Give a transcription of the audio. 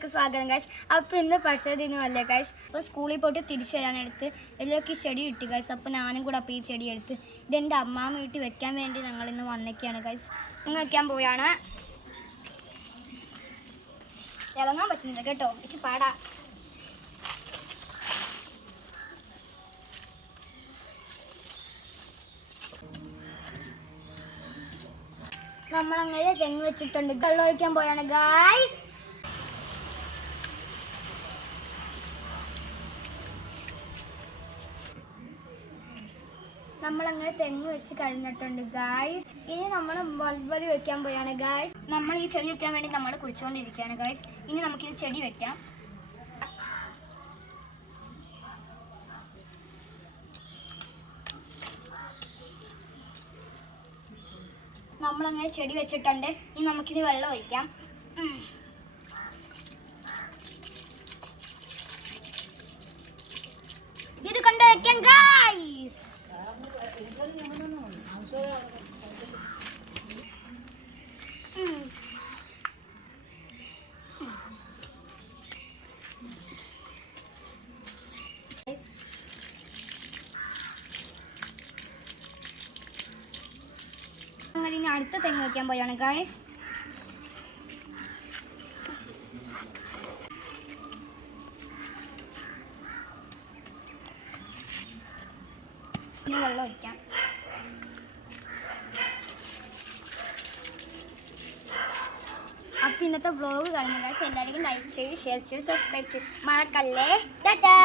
വീഡിയോയിലേക്ക് സ്വാഗതം ഗൈസ്. അപ്പോൾ ഇന്ന് പരിസ്ഥിതിദിനമല്ലേ ഗൈസ്. അപ്പോൾ സ്കൂളിൽ പോയിട്ട് തിരിച്ചു വരാനെടുത്ത് എല്ലാവർക്കും ചെടി കിട്ടി ഗൈസ്. അപ്പോൾ ഞാനും കൂടെ അപ്പോൾ ഈ ചെടി എടുത്ത് ഇതെൻ്റെ അമ്മാമ്മ വീട്ടിൽ വെക്കാൻ വേണ്ടി ഞങ്ങളിന്ന് വന്നൊക്കെയാണ് ഗൈസ്. ഇന്ന് വെക്കാൻ പോവുകയാണ്. ഇറങ്ങാൻ പറ്റുന്നില്ല കേട്ടോ, ഇച്ചിരി പാടാ. നമ്മളങ്ങനെ തെങ്ങ് വെച്ചിട്ടുണ്ട്. വെള്ളം ഒഴിക്കാൻ പോയാണ് ഗൈസ്. നമ്മളങ്ങനെ തെങ്ങ് വെച്ച് കഴിഞ്ഞിട്ടുണ്ട് ഗൈസ്. ഇനി നമ്മൾ ബൾബറി വെക്കാൻ പോയാണ് ഗൈസ്. നമ്മൾ ഈ ചെടി വെക്കാൻ വേണ്ടി നമ്മൾ കുഴിച്ചുകൊണ്ടിരിക്കുകയാണ് ഗൈസ്. ഇനി നമുക്കിത് ചെടി വെക്കാം. നമ്മളങ്ങനെ ചെടി വെച്ചിട്ടുണ്ട്. ഇനി നമുക്കിത് വെള്ളം ഒഴിക്കാം. ഇത് കണ്ട് വെക്കാം ഗൈസ്. അങ്ങനെ ഇനി അടുത്ത തെങ്ങ് വെക്കാൻ പോയാണ് ഗൈസ്. വെള്ളം ഒഴിക്കാം. അപ്പോൾ ഇന്നത്തെ വ്ലോഗ് കാണുന്ന ഗൈസ് എല്ലാവർക്കും ലൈക്ക് ചെയ്യൂ, ഷെയർ ചെയ്യൂ, സബ്സ്ക്രൈബ് ചെയ്യൂ, മറക്കല്ലേ. ടാറ്റാ.